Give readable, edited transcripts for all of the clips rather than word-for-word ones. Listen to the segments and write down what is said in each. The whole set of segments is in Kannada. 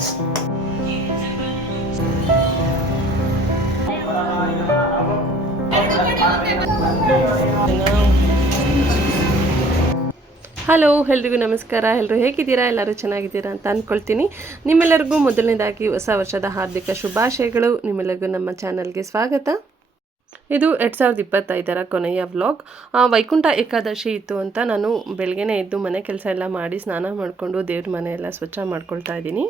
ಹಲೋ, ಎಲ್ರಿಗೂ ನಮಸ್ಕಾರ. ಎಲ್ಲರೂ ಹೇಗಿದ್ದೀರಾ? ಎಲ್ಲರೂ ಚೆನ್ನಾಗಿದ್ದೀರಾ ಅಂತ ಅಂದ್ಕೊಳ್ತೀನಿ. ನಿಮ್ಮೆಲ್ಲರಿಗೂ ಮೊದಲನೇದಾಗಿ ಹೊಸ ವರ್ಷದ ಹಾರ್ದಿಕ ಶುಭಾಶಯಗಳು. ನಿಮ್ಮೆಲ್ಲರಿಗೂ ನಮ್ಮ ಚಾನಲ್ಗೆ ಸ್ವಾಗತ. ಇದು 2025ರ ಕೊನೆಯ ವ್ಲಾಗ್. ವೈಕುಂಠ ಏಕಾದಶಿ ಇತ್ತು ಅಂತ ನಾನು ಬೆಳಗ್ಗೆನೇ ಎದ್ದು ಮನೆ ಕೆಲಸ ಎಲ್ಲ ಮಾಡಿ ಸ್ನಾನ ಮಾಡಿಕೊಂಡು ದೇವ್ರ ಮನೆ ಎಲ್ಲ ಸ್ವಚ್ಛ ಮಾಡ್ಕೊಳ್ತಾ ಇದ್ದೀನಿ.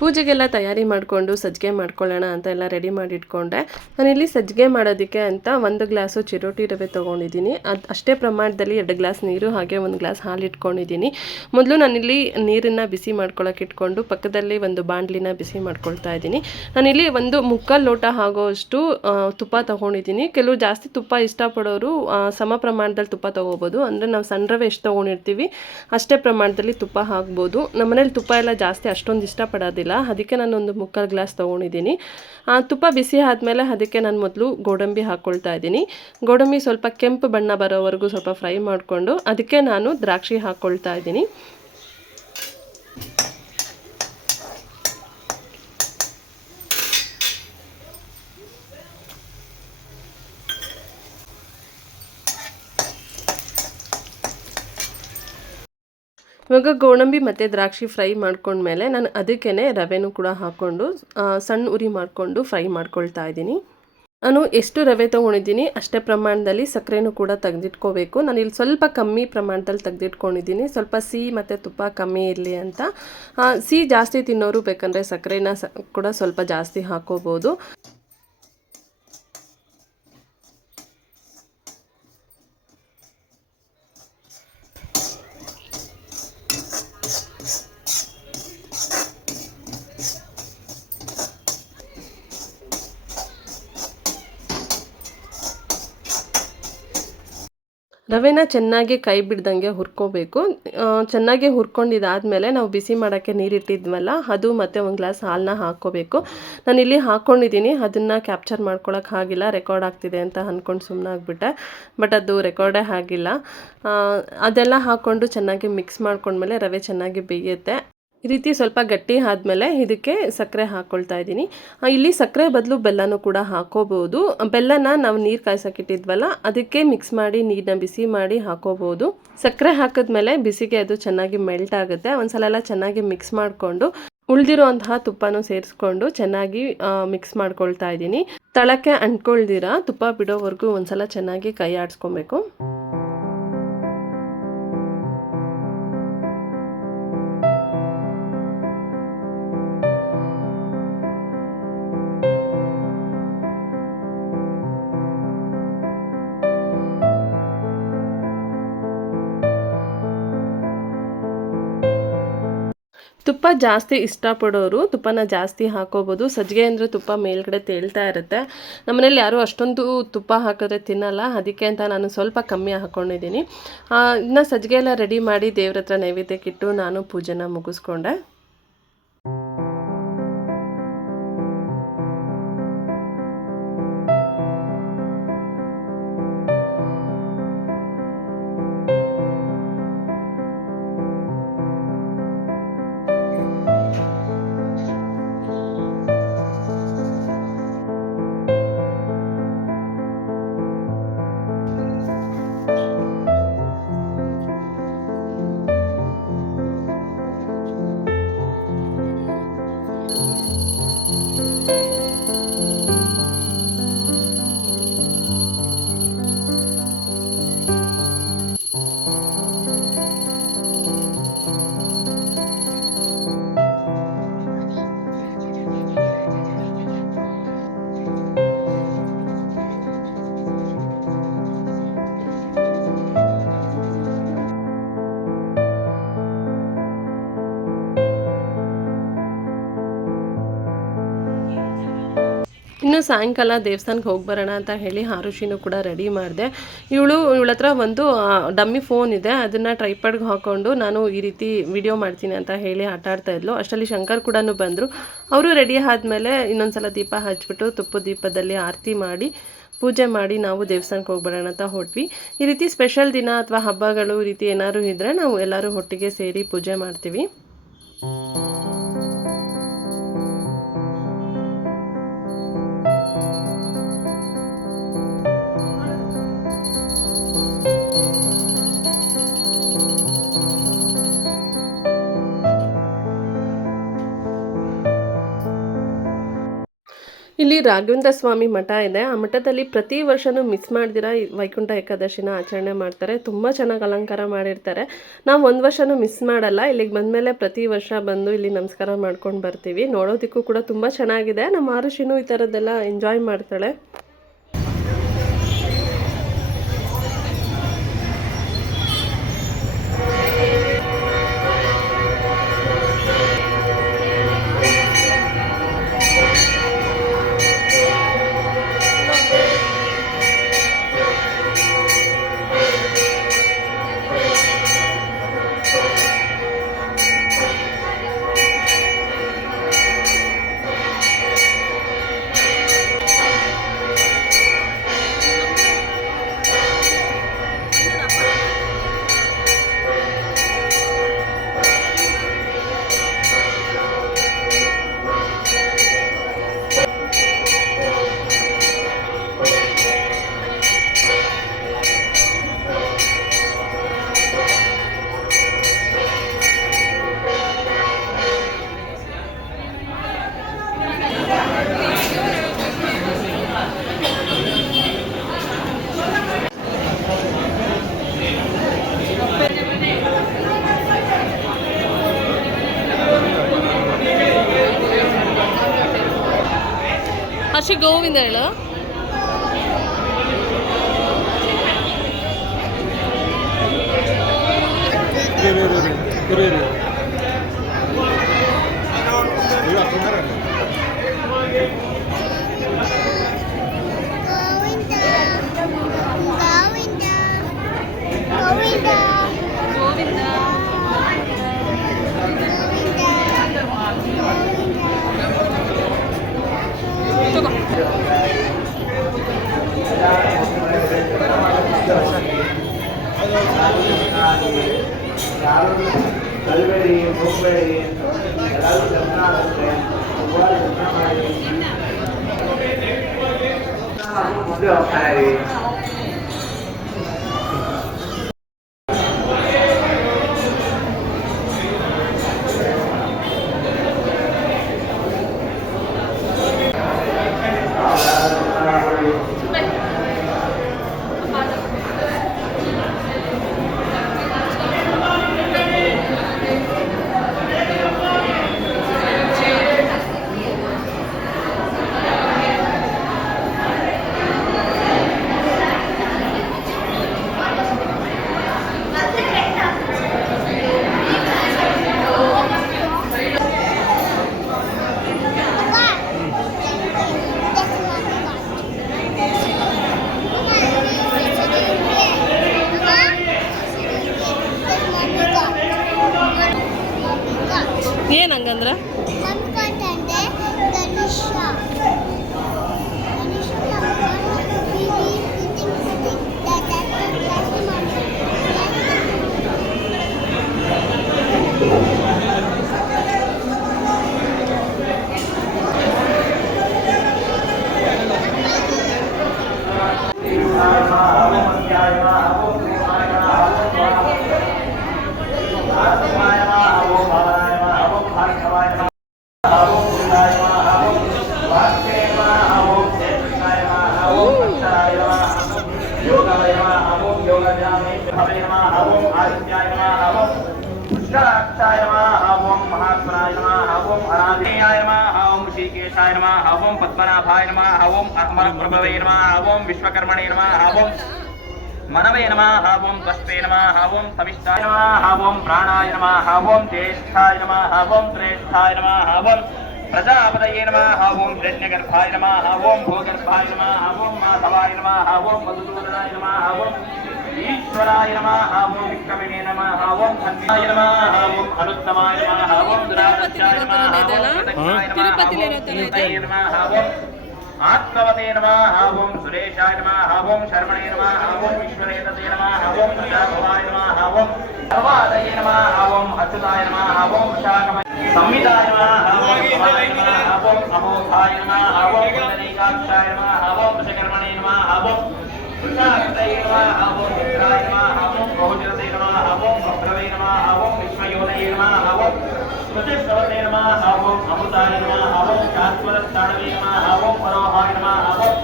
ಪೂಜೆಗೆಲ್ಲ ತಯಾರಿ ಮಾಡಿಕೊಂಡು ಸಜ್ಜಿಗೆ ಮಾಡ್ಕೊಳ್ಳೋಣ ಅಂತ ಎಲ್ಲ ರೆಡಿ ಮಾಡಿ ಇಟ್ಕೊಂಡೆ. ನಾನಿಲ್ಲಿ ಸಜ್ಜಿಗೆ ಮಾಡೋದಕ್ಕೆ ಅಂತ 1 ಗ್ಲಾಸು ಚಿರೋಟಿ ರವೆ ತೊಗೊಂಡಿದ್ದೀನಿ. ಅಷ್ಟೇ ಪ್ರಮಾಣದಲ್ಲಿ 2 ಗ್ಲಾಸ್ ನೀರು ಹಾಗೆ 1 ಗ್ಲಾಸ್ ಹಾಲು ಇಟ್ಕೊಂಡಿದ್ದೀನಿ. ಮೊದಲು ನಾನಿಲ್ಲಿ ನೀರನ್ನು ಬಿಸಿ ಮಾಡ್ಕೊಳ್ಳೋಕೆ ಇಟ್ಕೊಂಡು ಪಕ್ಕದಲ್ಲಿ ಒಂದು ಬಾಣಲಿನ ಬಿಸಿ ಮಾಡ್ಕೊಳ್ತಾ ಇದ್ದೀನಿ. ನಾನಿಲ್ಲಿ 1/4 ಲೋಟ ಆಗೋಷ್ಟು ತುಪ್ಪ ತೊಗೊಂಡಿದ್ದೀನಿ. ಕೆಲವು ಜಾಸ್ತಿ ತುಪ್ಪ ಇಷ್ಟಪಡೋರು ಸಮ ಪ್ರಮಾಣದಲ್ಲಿ ತುಪ್ಪ ತೊಗೋಬೋದು. ಅಂದರೆ ನಾವು ಸಣ್ಣ ರವೆ ಎಷ್ಟು ತೊಗೊಂಡಿರ್ತೀವಿ ಅಷ್ಟೇ ಪ್ರಮಾಣದಲ್ಲಿ ತುಪ್ಪ ಹಾಕ್ಬೋದು. ನಮ್ಮನೇಲಿ ತುಪ್ಪ ಎಲ್ಲ ಜಾಸ್ತಿ ಅಷ್ಟೊಂದು ಇಷ್ಟಪಡೋದಿಲ್ಲ, ಅದಕ್ಕೆ ನಾನು 1/4 ಗ್ಲಾಸ್ ತೊಗೊಂಡಿದ್ದೀನಿ. ತುಪ್ಪ ಬಿಸಿ ಆದಮೇಲೆ ಅದಕ್ಕೆ ನಾನು ಮೊದಲು ಗೋಡಂಬಿ ಹಾಕ್ಕೊಳ್ತಾ ಇದ್ದೀನಿ. ಗೋಡಂಬಿ ಸ್ವಲ್ಪ ಕೆಂಪು ಬಣ್ಣ ಬರೋವರೆಗೂ ಸ್ವಲ್ಪ ಫ್ರೈ ಮಾಡಿಕೊಂಡು ಅದಕ್ಕೆ ನಾನು ದ್ರಾಕ್ಷಿ ಹಾಕ್ಕೊಳ್ತಾ ಇದ್ದೀನಿ. ಇವಾಗ ಗೋಡಂಬಿ ಮತ್ತು ದ್ರಾಕ್ಷಿ ಫ್ರೈ ಮಾಡ್ಕೊಂಡ್ಮೇಲೆ ನಾನು ಅದಕ್ಕೇ ರವೆನೂ ಕೂಡ ಹಾಕ್ಕೊಂಡು ಸಣ್ಣ ಉರಿ ಮಾಡಿಕೊಂಡು ಫ್ರೈ ಮಾಡ್ಕೊಳ್ತಾ ಇದ್ದೀನಿ. ನಾನು ಎಷ್ಟು ರವೆ ತೊಗೊಂಡಿದ್ದೀನಿ ಅಷ್ಟೇ ಪ್ರಮಾಣದಲ್ಲಿ ಸಕ್ಕರೆನೂ ಕೂಡ ತೆಗೆದಿಟ್ಕೋಬೇಕು. ನಾನಿಲ್ಲಿ ಸ್ವಲ್ಪ ಕಮ್ಮಿ ಪ್ರಮಾಣದಲ್ಲಿ ತೆಗೆದಿಟ್ಕೊಂಡಿದ್ದೀನಿ, ಸ್ವಲ್ಪ ಸಿಹಿ ಮತ್ತು ತುಪ್ಪ ಕಮ್ಮಿ ಇರಲಿ ಅಂತ. ಸಿಹಿ ಜಾಸ್ತಿ ತಿನ್ನೋರು ಬೇಕಂದರೆ ಸಕ್ಕರೆನ ಕೂಡ ಸ್ವಲ್ಪ ಜಾಸ್ತಿ ಹಾಕ್ಕೋಬೋದು. ರವೆನ ಚೆನ್ನಾಗಿ ಕೈ ಬಿಡ್ದಂಗೆ ಹುರ್ಕೋಬೇಕು. ಚೆನ್ನಾಗಿ ಹುರ್ಕೊಂಡಿದ್ದಾದಮೇಲೆ ನಾವು ಬಿಸಿ ಮಾಡೋಕ್ಕೆ ನೀರಿಟ್ಟಿದ್ವಲ್ಲ ಅದು ಮತ್ತು ಒಂದು ಗ್ಲಾಸ್ ಹಾಲನ್ನ ಹಾಕ್ಕೋಬೇಕು. ನಾನಿಲ್ಲಿ ಹಾಕ್ಕೊಂಡಿದ್ದೀನಿ, ಅದನ್ನು ಕ್ಯಾಪ್ಚರ್ ಮಾಡ್ಕೊಳಕ್ಕೆ ಆಗಿಲ್ಲ, ರೆಕಾರ್ಡ್ ಆಗ್ತಿದೆ ಅಂತ ಅಂದ್ಕೊಂಡು ಸುಮ್ಮನಾಗ್ಬಿಟ್ಟೆ. ಬಟ್ ಅದು ರೆಕಾರ್ಡೇ ಆಗಿಲ್ಲ. ಅದೆಲ್ಲ ಹಾಕ್ಕೊಂಡು ಚೆನ್ನಾಗಿ ಮಿಕ್ಸ್ ಮಾಡ್ಕೊಂಡ್ಮೇಲೆ ರವೆ ಚೆನ್ನಾಗಿ ಬೇಯುತ್ತೆ. ಈ ರೀತಿ ಸ್ವಲ್ಪ ಗಟ್ಟಿ ಆದಮೇಲೆ ಇದಕ್ಕೆ ಸಕ್ಕರೆ ಹಾಕ್ಕೊಳ್ತಾ ಇದ್ದೀನಿ. ಇಲ್ಲಿ ಸಕ್ಕರೆ ಬದಲು ಬೆಲ್ಲನೂ ಕೂಡ ಹಾಕ್ಕೋಬೋದು. ಬೆಲ್ಲನ ನಾವು ನೀರು ಕಾಯ್ಸೋಕ್ಕಿಟ್ಟಿದ್ವಲ್ಲ ಅದಕ್ಕೆ ಮಿಕ್ಸ್ ಮಾಡಿ ನೀರನ್ನ ಬಿಸಿ ಮಾಡಿ ಹಾಕ್ಕೋಬೋದು. ಸಕ್ಕರೆ ಹಾಕಿದ್ಮೇಲೆ ಬಿಸಿಗೆ ಅದು ಚೆನ್ನಾಗಿ ಮೆಲ್ಟ್ ಆಗುತ್ತೆ. ಒಂದ್ಸಲ ಎಲ್ಲ ಚೆನ್ನಾಗಿ ಮಿಕ್ಸ್ ಮಾಡಿಕೊಂಡು ಉಳಿದಿರುವಂತಹ ತುಪ್ಪನೂ ಸೇರಿಸ್ಕೊಂಡು ಚೆನ್ನಾಗಿ ಮಿಕ್ಸ್ ಮಾಡ್ಕೊಳ್ತಾ ಇದ್ದೀನಿ. ತಳಕ್ಕೆ ಅಂಟ್ಕೊಳ್ದಿರ ತುಪ್ಪ ಬಿಡೋವರೆಗೂ ಒಂದ್ಸಲ ಚೆನ್ನಾಗಿ ಕೈ ಆಡಿಸ್ಕೊಬೇಕು. ತುಪ್ಪ ಜಾಸ್ತಿ ಇಷ್ಟಪಡೋರು ತುಪ್ಪನ ಜಾಸ್ತಿ ಹಾಕೋಬೋದು. ಸಜ್ಜಿಗೆ ಅಂದರೆ ತುಪ್ಪ ಮೇಲ್ಗಡೆ ತೇಲ್ತಾ ಇರುತ್ತೆ. ನಮ್ಮನೇಲಿ ಯಾರೂ ಅಷ್ಟೊಂದು ತುಪ್ಪ ಹಾಕಿದ್ರೆ ತಿನ್ನಲ್ಲ, ಅದಕ್ಕೆ ಅಂತ ನಾನು ಸ್ವಲ್ಪ ಕಮ್ಮಿ ಹಾಕ್ಕೊಂಡಿದ್ದೀನಿ. ಇನ್ನು ಸಜ್ಜಿಗೆ ಎಲ್ಲ ರೆಡಿ ಮಾಡಿ ದೇವ್ರ ಹತ್ರ ನೈವೇದ್ಯಕ್ಕಿಟ್ಟು ನಾನು ಪೂಜೆನ ಮುಗಿಸ್ಕೊಂಡೆ. ಇನ್ನು ಸಾಯಂಕಾಲ ದೇವಸ್ಥಾನಕ್ಕೆ ಹೋಗಿ ಬರೋಣ ಅಂತ ಹೇಳಿ ಆರುಷಿನೂ ಕೂಡ ರೆಡಿ ಮಾಡಿದೆ. ಇವಳ ಹತ್ರ ಒಂದು ಡಮ್ಮಿ ಫೋನ್ ಇದೆ, ಅದನ್ನು ಟ್ರೈಪಾಡ್ಗೆ ಹಾಕ್ಕೊಂಡು ನಾನು ಈ ರೀತಿ ವಿಡಿಯೋ ಮಾಡ್ತೀನಿ ಅಂತ ಹೇಳಿ ಆಟ ಆಡ್ತಾ ಇದ್ಲು. ಅಷ್ಟರಲ್ಲಿ ಶಂಕರ್ ಕೂಡ ಬಂದರು. ಅವರು ರೆಡಿ ಆದಮೇಲೆ ಇನ್ನೊಂದು ಸಲ ದೀಪ ಹಚ್ಬಿಟ್ಟು ತುಪ್ಪದ ದೀಪದಲ್ಲಿ ಆರತಿ ಮಾಡಿ ಪೂಜೆ ಮಾಡಿ ನಾವು ದೇವಸ್ಥಾನಕ್ಕೆ ಹೋಗಿ ಬರೋಣ ಅಂತ ಹೊರಟ್ವಿ. ಈ ರೀತಿ ಸ್ಪೆಷಲ್ ದಿನ ಅಥವಾ ಹಬ್ಬಗಳು ಈ ರೀತಿ ಏನಾದ್ರು ಇದ್ದರೆ ನಾವು ಎಲ್ಲರೂ ಒಟ್ಟಿಗೆ ಸೇರಿ ಪೂಜೆ ಮಾಡ್ತೀವಿ. ಇಲ್ಲಿ ರಾಘವೇಂದ್ರ ಸ್ವಾಮಿ ಮಠ ಇದೆ. ಆ ಮಠದಲ್ಲಿ ಪ್ರತಿ ವರ್ಷವೂ ಮಿಸ್ ಮಾಡ್ದಿರ ವೈಕುಂಠ ಏಕಾದಶಿನ ಆಚರಣೆ ಮಾಡ್ತಾರೆ. ತುಂಬ ಚೆನ್ನಾಗಿ ಅಲಂಕಾರ ಮಾಡಿರ್ತಾರೆ. ನಾವು ಒಂದು ವರ್ಷವೂ ಮಿಸ್ ಮಾಡಲ್ಲ. ಇಲ್ಲಿಗೆ ಬಂದಮೇಲೆ ಪ್ರತಿ ವರ್ಷ ಬಂದು ಇಲ್ಲಿ ನಮಸ್ಕಾರ ಮಾಡ್ಕೊಂಡು ಬರ್ತೀವಿ. ನೋಡೋದಕ್ಕೂ ಕೂಡ ತುಂಬ ಚೆನ್ನಾಗಿದೆ. ನಮ್ಮ ಆರುಷಿನೂ ಈ ಥರದ್ದೆಲ್ಲ ಎಂಜಾಯ್ ಮಾಡ್ತಾಳೆ. ಹರ್ಷಿ ಗೋವಿಂದ ಹೇಳು. ಕಲ್ಬೇಡಿ ಹೋಗಬೇಡಿ ಎಲ್ಲರೂ ಜನ ಆಗುತ್ತೆ ಮುಂದೆ ಹೋಗ್ತಾ ಇರಿ. ಏನು ಹಂಗಂದ್ರೆ पद्मनाभाय नमः ओम अमरप्रभवे नमः ओम विश्वकर्मणे नमः ओम मनवे नमः ओम तस्मै नमः ओम सविष्टाय नमः ओम प्राणाय नमः ओम ज्येष्ठाय नमः ओम श्रेष्ठाय नमः ओम प्रजापतये नमः ओम हिरण्यगर्भाय नमः ओम भूगर्भाय नमः ओम माधवाय नमः ओम मधुसूदनाय नमः ओम ईश्वराय नमः ओम विक्रमिणे नमः ओम धन्याय नमः ओम अनुत्तमाय नमः ओम दुराचार्याय नमः ओम आत्मवते नमः ओम सुरेशाय नमः ओम शर्मणे नमः ओम ईश्वरेतते नमः ओम भवाय नमः ओम सर्वादये नमः ओम अच्युताय नमः ओम शाकमय संविदाय नमः ओम अमोघाय नमः ओम पुण्डरीकाक्षाय नमः ओम वशकर्मणे नमः ओम वृषाक्षये नमः ओम मित्राय नमः ओम बहुजनते नमः ओम भद्रवे नमः ओम विश्वयोनये नमः ओम प्रतिष्ठवते नमः ओम अमृताय नमः ओम शाश्वतस्थाणवे नमः ओम परोहाय नमः ओम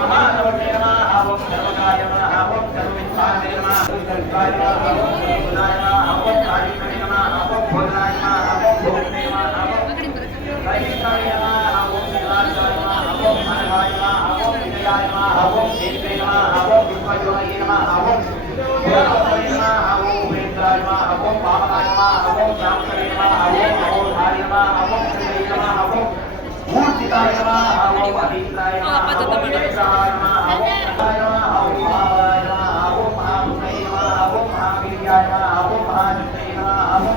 महानवते नमः ओम सर्वकाय नमः ओम सर्वविद्याय नमः सर्वाय नमः ओम गुणाय नमः ओम कालीकणे नमः ओम भोजनाय नमः ओम भोजने नमः ओम वैष्णवे नमः ओम शिवाय नमः ओम मानवाय नमः ओम विजयाय नमः ओम देवे नमः ओम विश्वयोनये नमः ओम भगवते नमः ओम वेदाय नमः ओम पावनाय नमः ओम शांतवे नमः ओम अमोघाय नमः ओम श्रीये नमः ओम मूर्तिकाय नमः ओम अधीताय नमः ओम वेदाय नमः ओम भावाय नमः ओम महाभूताय नमः ओम महावीर्याय नमः ओम महाशक्तये नमः ओम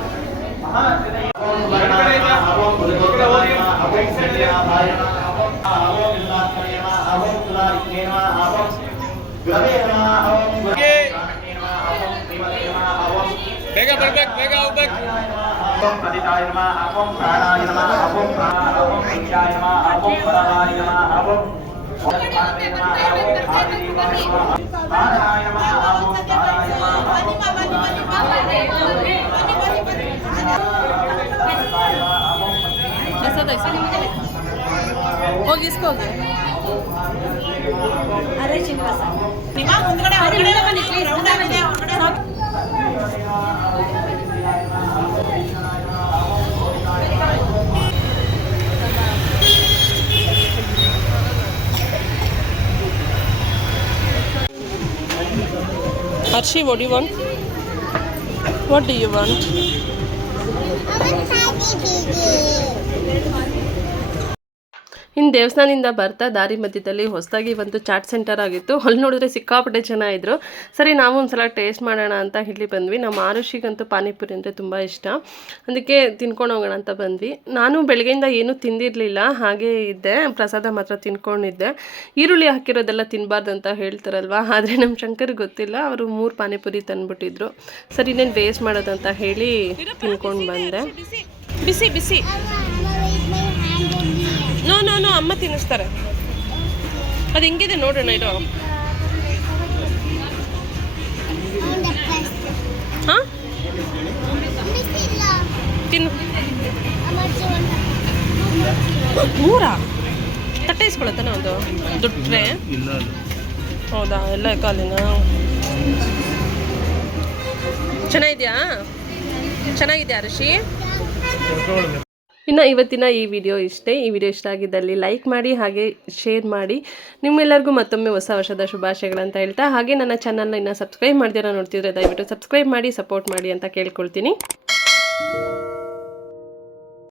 महासिद्धये ओम वर्णाय नमः ओम बुद्धोत्तमाय नमः ओम सत्याभाय नमः ओम विलासमये नमः ओम तुलारिके नमः ओम ग्रवे नमः ओम गुरुके नमः ओम श्रीमते नमः ओम ಬೇಗ ಹೋಗ್ಬೇಕು ओम पतिताय नमः ओम प्राणाय नमः ओम प्राणाय ओम विद्याय नमः ओम पराय नमः ओम भारते नमः ओम भारती नमः नारायण नमः ओम नारायण नमः ಹೋಗಿ ಇಸ್ಕೋಗೆ ಅರೆ ಶ್ರೀನಿವಾಸ ನಿಮ್ಮ ಮುಂದ್ಗಡೆ ಹೊರಗಡೆ ಬನ್ನಿ please Arshi, what do you want? What do you want? ಇನ್ನು ದೇವಸ್ಥಾನದಿಂದ ಬರ್ತಾ ದಾರಿ ಮಧ್ಯದಲ್ಲಿ ಹೊಸದಾಗಿ ಒಂದು ಚಾಟ್ ಸೆಂಟರ್ ಆಗಿತ್ತು. ಅಲ್ಲಿ ನೋಡಿದ್ರೆ ಸಿಕ್ಕಾಪಟ್ಟೆ ಜನ ಇದ್ದರು. ಸರಿ ನಾವು ಒಂದ್ಸಲ ಟೇಸ್ಟ್ ಮಾಡೋಣ ಅಂತ ಇಲ್ಲಿ ಬಂದ್ವಿ. ನಮ್ಮ ಆರುಷಿಗಂತೂ ಪಾನಿಪುರಿ ಅಂದರೆ ತುಂಬ ಇಷ್ಟ, ಅದಕ್ಕೆ ತಿನ್ಕೊಂಡು ಹೋಗೋಣ ಅಂತ ಬಂದ್ವಿ. ನಾನು ಬೆಳಗ್ಗೆಯಿಂದ ಏನೂ ತಿಂದಿರಲಿಲ್ಲ, ಹಾಗೇ ಇದ್ದೆ, ಪ್ರಸಾದ ಮಾತ್ರ ತಿನ್ಕೊಂಡಿದ್ದೆ. ಈರುಳ್ಳಿ ಹಾಕಿರೋದೆಲ್ಲ ತಿನ್ನಬಾರ್ದು ಅಂತ ಹೇಳ್ತಾರಲ್ವ, ಆದರೆ ನಮ್ಮ ಶಂಕರ್ಗೆ ಗೊತ್ತಿಲ್ಲ, ಅವರು 3 ಪಾನಿಪುರಿ ತಂದುಬಿಟ್ಟಿದ್ರು. ಸರಿ ಇನ್ನೇನು ವೇಸ್ಟ್ ಮಾಡೋದಂತ ಹೇಳಿ ತಿನ್ಕೊಂಡು ಬಂದೆ. ಬಿಸಿ ಬಿಸಿ ನೋ ನೋ ನೋ ಅಮ್ಮ ತಿನ್ನಿಸ್ತಾರೆ. ಅದು ಹೆಂಗಿದೆ ನೋಡೋಣ ಇರೋ. ಹಾಂ ತಿನ್ನು. 3 ತಟ್ಟೆ ಇಸ್ಕೊಳತ್ತಾನೆ ಒಂದು ದುಡ್ಡ್ರೆ. ಹೌದಾ, ಎಲ್ಲ ಕಾಲಿನ ಚೆನ್ನಾಗಿದೆಯಾ? ಚೆನ್ನಾಗಿದೆ ಅರಶಿ. ಇನ್ನು ಇವತ್ತಿನ ಈ ವಿಡಿಯೋ ಇಷ್ಟೇ. ಈ ವಿಡಿಯೋ ಇಷ್ಟ ಆಗಿದ್ದಲ್ಲಿ ಲೈಕ್ ಮಾಡಿ, ಹಾಗೆ ಶೇರ್ ಮಾಡಿ. ನಿಮ್ಮೆಲ್ಲರಿಗೂ ಮತ್ತೊಮ್ಮೆ ಹೊಸ ವರ್ಷದ ಶುಭಾಶಯಗಳಂತ ಹೇಳ್ತಾ, ಹಾಗೆ ನನ್ನ ಚಾನಲ್ನ ಇನ್ನೂ ಸಬ್ಸ್ಕ್ರೈಬ್ ಮಾಡ್ದಿರೋ ನೋಡ್ತಿದ್ರೆ ದಯವಿಟ್ಟು ಸಬ್ಸ್ಕ್ರೈಬ್ ಮಾಡಿ, ಸಪೋರ್ಟ್ ಮಾಡಿ ಅಂತ ಕೇಳ್ಕೊಳ್ತೀನಿ.